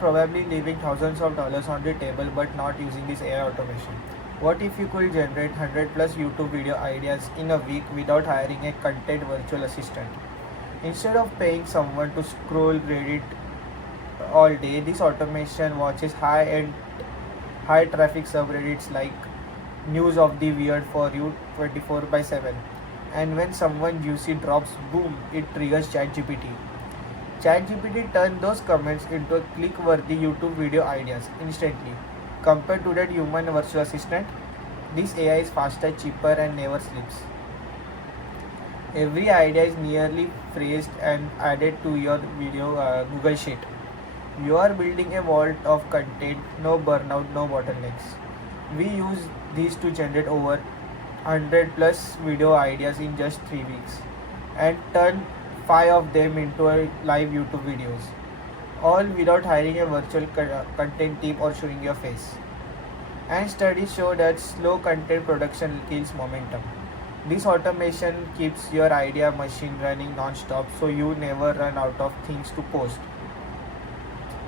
Probably leaving thousands of dollars on the table but not using this AI automation. What if you could generate 100 plus YouTube video ideas in a week without hiring a content virtual assistant? Instead of paying someone to scroll Reddit all day, this automation watches high traffic subreddits like news of the weird for you 24 by 7. And when someone juicy drops, boom, it triggers ChatGPT. ChatGPT turns those comments into click-worthy YouTube video ideas instantly. Compared to that human virtual assistant, this AI is faster, cheaper, and never sleeps. Every idea is nearly phrased and added to your video Google Sheet. You are building a vault of content, no burnout, no bottlenecks. We use these to generate over 100 plus video ideas in just 3 weeks and turn 5 of them into a live YouTube videos, all without hiring a virtual content team or showing your face. And studies show that slow content production kills momentum. This automation keeps your idea machine running non-stop so you never run out of things to post.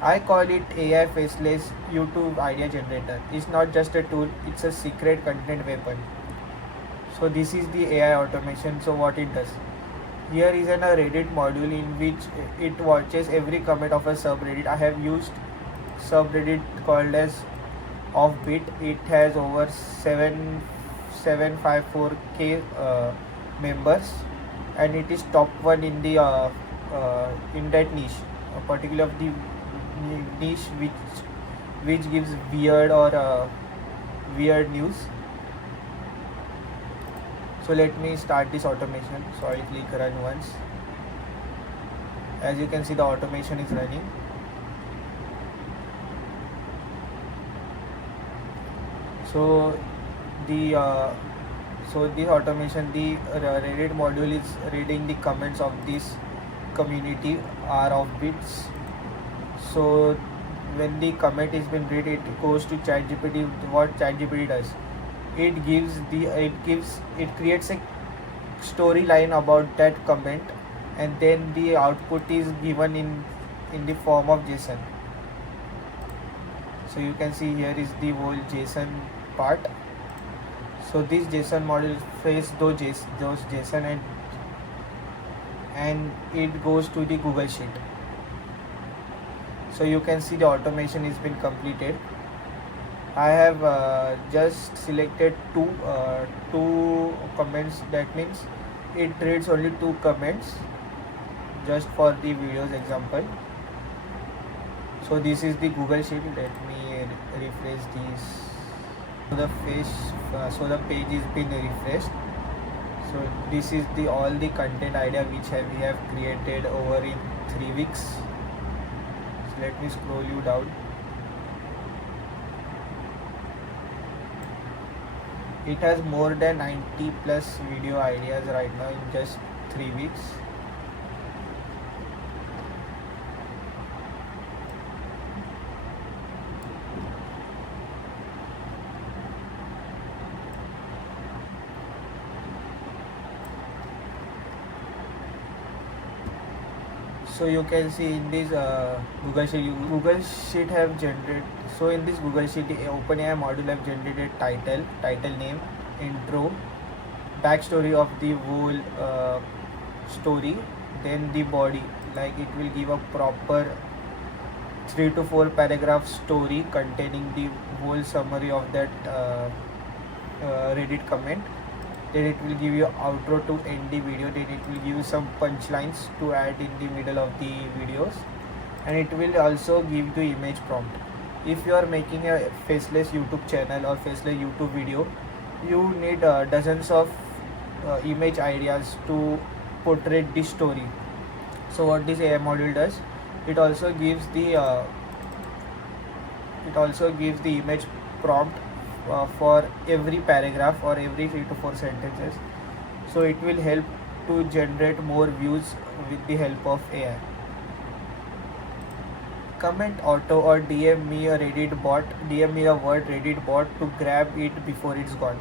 I call it AI faceless YouTube idea generator. It's not just a tool, it's a secret content weapon. So this is the AI automation. So what it does? Here is a Reddit module in which it watches every comment of a subreddit. I have used subreddit called as Offbeat. It has over 754k members, and it is top one in the in that niche, particular of the niche which gives weird or weird news. So let me start this automation. So I'll click run once. As you can see, the automation is running. So the this automation, the Reddit module is reading the comments of this community are of bits. So when the comment is been read, it goes to ChatGPT. What ChatGPT does? It creates a storyline about that comment, and then the output is given in the form of JSON. So you can see here is the whole JSON part. So this JSON model fetches those JSON and it goes to the Google Sheet. So you can see the automation has been completed. I have just selected two comments. That means it reads only 2 comments just for the videos example. So this is the Google Sheet. Let me refresh this. So the page is been refreshed. So this is the all the content idea which we have created over in 3 weeks. So let me scroll you down. It has more than 90 plus video ideas right now in just 3 weeks. So you can see in this Google Sheet have generated. So in this Google Sheet, OpenAI module have generated title name, intro, backstory of the whole story, then the body. Like it will give a proper 3 to 4 paragraph story containing the whole summary of that Reddit comment. Then it will give you outro to end the video. Then it will give you some punchlines to add in the middle of the videos, and it will also give the image prompt. If you are making a faceless YouTube channel or faceless YouTube video, you need dozens of image ideas to portray this story. So what this AI module does, it also gives the image prompt for every paragraph or every 3 to 4 sentences. So it will help to generate more views with the help of AI. Comment auto or DM me a word Reddit bot to grab it before it's gone.